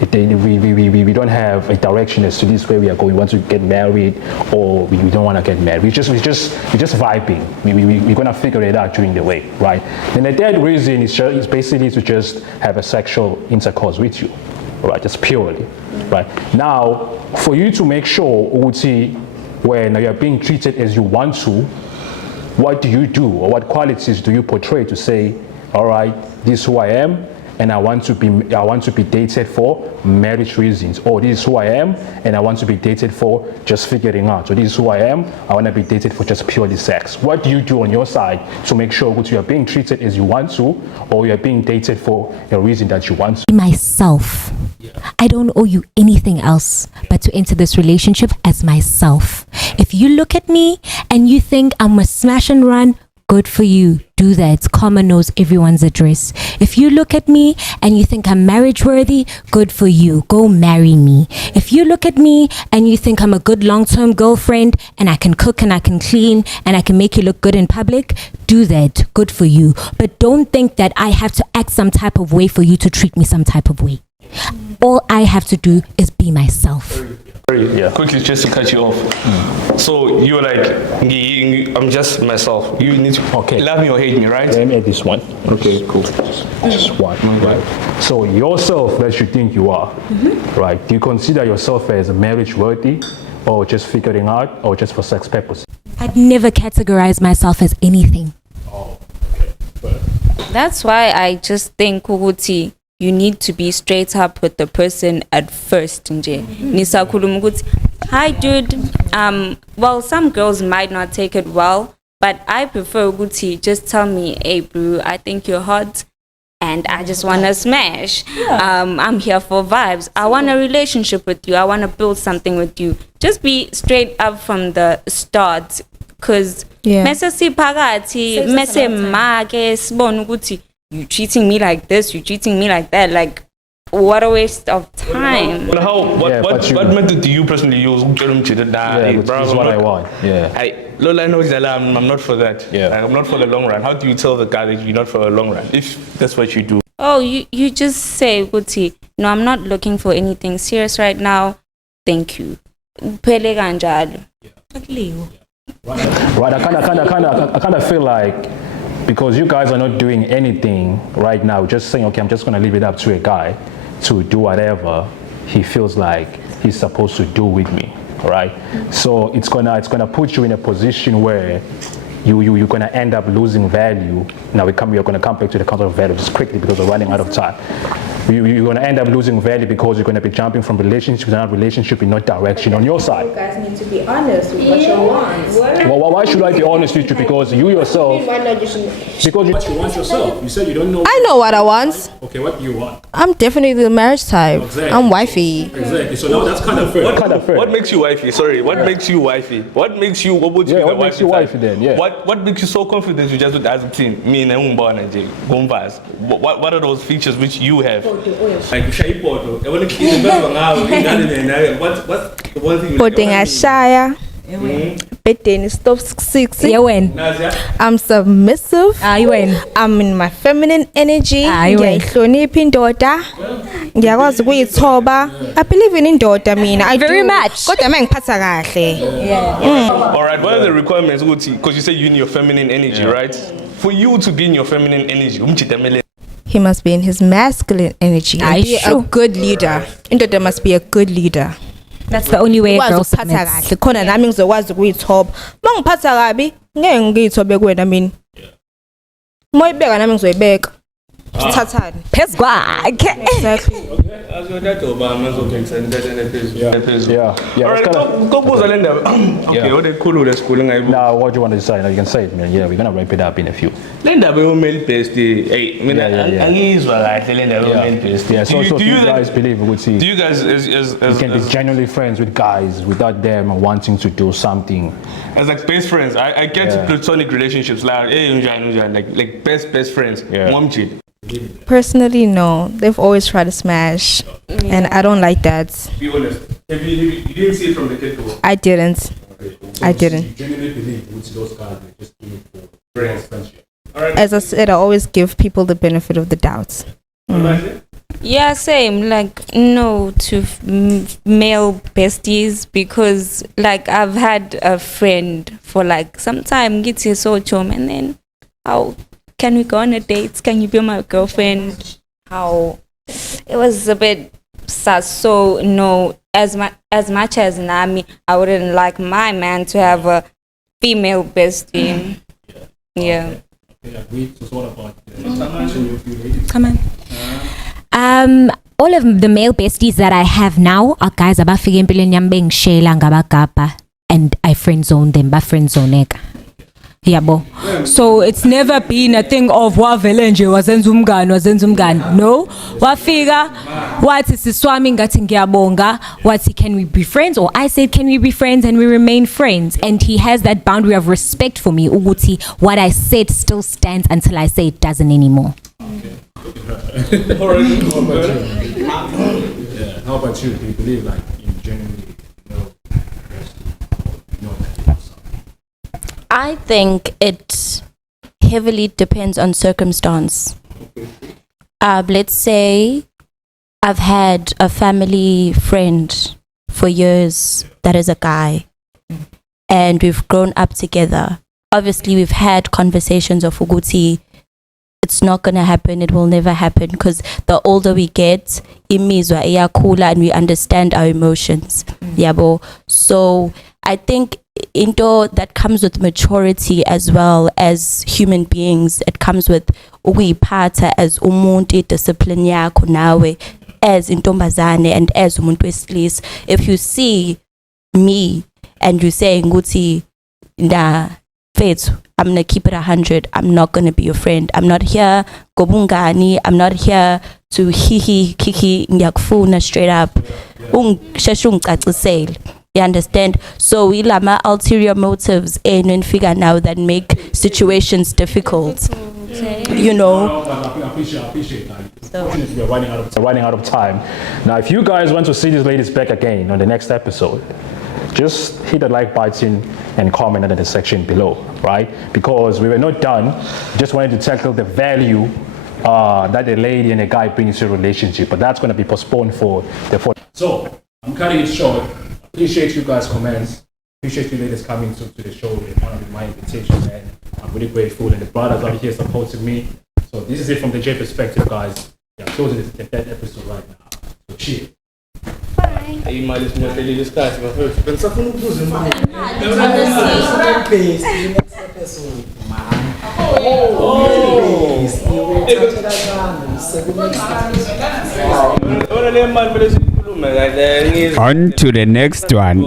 We don't have a direction as to this way we are going. We want to get married or we don't want to get married. We're just vibing. We're gonna figure it out during the way, right? And the third reason is basically to just have a sexual intercourse with you, right? Just purely, right? Now, for you to make sure, Uguti, when you are being treated as you want to, what do you do or what qualities do you portray to say, all right, this is who I am, and I want to be dated for marriage reasons, or this is who I am and I want to be dated for just figuring out, so this is who I am, I want to be dated for just purely sex. What do you do on your side to make sure that you are being treated as you want to, or you are being dated for a reason that you want to? Myself. I don't owe you anything else but to enter this relationship as myself. If you look at me and you think I'm a smash and run, good for you. Do that. Karma knows everyone's address. If you look at me and you think I'm marriage worthy, good for you. Go marry me. If you look at me and you think I'm a good long-term girlfriend and I can cook and I can clean and I can make you look good in public, do that. Good for you. But don't think that I have to act some type of way for you to treat me some type of way. All I have to do is be myself. Yeah. Quickly, just to cut you off. So you're like, I'm just myself. You need to love me or hate me, right? Let me add this one. Okay, cool. Just one, right? So yourself that you think you are, right? Do you consider yourself as marriage worthy, or just figuring out, or just for sex purposes? I'd never categorize myself as anything. That's why I just think Kuguti, you need to be straight up with the person at first. Nisa kulumuguti, hi dude. Well, some girls might not take it well, but I prefer Guti. Just tell me, hey bro, I think you're hot and I just want to smash. I'm here for vibes. I want a relationship with you. I want to build something with you. Just be straight up from the start. Cause mese sipagati, mese make sibona ukuthi you treating me like this, you treating me like that, like what a waste of time. But what method do you personally use? This is what I want. Lola knows that I'm not for that. I'm not for the long run. How do you tell the guy that you're not for the long run if that's what you do? Oh, you just say, Guti, no, I'm not looking for anything serious right now. Thank you. Pele ganjalo. Right, I kind of feel like, because you guys are not doing anything right now, just saying, okay, I'm just going to leave it up to a guy to do whatever he feels like he's supposed to do with me, right? So it's gonna put you in a position where you're going to end up losing value. Now we're going to come back to the concept of value just quickly because we're running out of time. You're going to end up losing value because you're going to be jumping from relationship to another relationship in no direction on your side. You guys need to be honest with what you want. Well, why should I be honest with you? Because you yourself... Why not you should... Because what you want yourself. You said you don't know... I know what I want. Okay, what do you want? I'm definitely the marriage type. Exactly. I'm wifey. Exactly. So now that's kind of fair. What makes you wifey? Sorry, what makes you wifey? What makes you... What makes you wifey then? Yeah. What makes you so confident you just do as a team? Me and what are those features which you have? Like what's the one thing? Putting a shire. Betting stop 6. I'm submissive. I'm in my feminine energy. I believe in indoda mina. I Very do. much. Kodwa mangiphatha kahle. All right, what are the requirements? Because you say you in your feminine energy, right? For you to be in your feminine energy, He must be in his masculine energy and be a good leader. Indoda must be a good leader. That's the only way a girl submits. Khona nami ngizokwazi ukuyithoba. Mangiphatha kabi, ngeke ngiyithobe kuwena mina. Moyibeka nami ngizoyibeka. Sithathane. Phezu kwakhe. Exactly. Now, what do you want to say? Now you can say it, man. Yeah, we're gonna wrap it up in a few. Male bestie. Hey, So you guys believe we would see? Do you guys you can be genuinely friends with guys without them wanting to do something? As like best friends, I get platonic relationships like like best friends. Mom cheat. Personally, no. They've always tried to smash, and I don't like that. Be honest. You didn't see it from the get-go? I didn't. I didn't. You genuinely believe those guys are just doing it for friendship? As I said, I always give people the benefit of the doubt. Yeah, same. Like, no to male besties because, like, I've had a friend for like some time, gets his so chum, and then how can we go on a date? Can you be my girlfriend? How it was a bit sus. So no, as much as Nami, I wouldn't like my man to have a female bestie. Yeah. Come on. All of the male besties that I have now are guys abafika empilweni yami bengishela ngabagabha and I friend zone them, ba friend zoneka. Yabo. So it's never been a thing of wavele nje wazenza umngani. No. Wafika wathi siswami ngathi ngiyabonga, wathi can we be friends, or I said can we be friends, and we remain friends, and he has that boundary of respect for me ukuthi what I said still stands until I say it doesn't anymore. How about you? Do you believe like in genuinely I think it heavily depends on circumstance. Let's say I've had a family friend for years that is a guy, and we've grown up together. Obviously, we've had conversations of Uguti. It's not gonna happen. It will never happen because the older we get, imizwa iyakula, and we understand our emotions. Yabo. So I think into that comes with maturity as well as human beings. It comes with ukuyiphatha as umuntu, discipline yakho nawe as intombazane and as umuntu wesilisa. If you see me and you saying ukuthi nah Faith, I'm gonna keep it 100. I'm not gonna be your friend. I'm not here gobungani. I'm not here to hihi kiki ngiyakufuna straight up. You understand? So we lama ulterior motives and figure now that make situations difficult. You know. I appreciate that. Unfortunately, we're running out of time. Now, if you guys want to see these ladies back again on the next episode, just hit the like button and comment under the section below, right? Because we were not done. Just wanted to tackle the value that a lady and a guy brings to a relationship, but that's going to be postponed for the fourth. So I'm cutting it short. Appreciate you guys' comments. Appreciate you ladies coming to the show and honoring my invitation, man. I'm really grateful, and the brothers out here supporting me. So this is it from the J perspective, guys. Yeah, closing the third episode right now. So cheers. Bye. imali sinyahlelile isikhathi bafethu bengisafuna ukubuza imali On to the next one.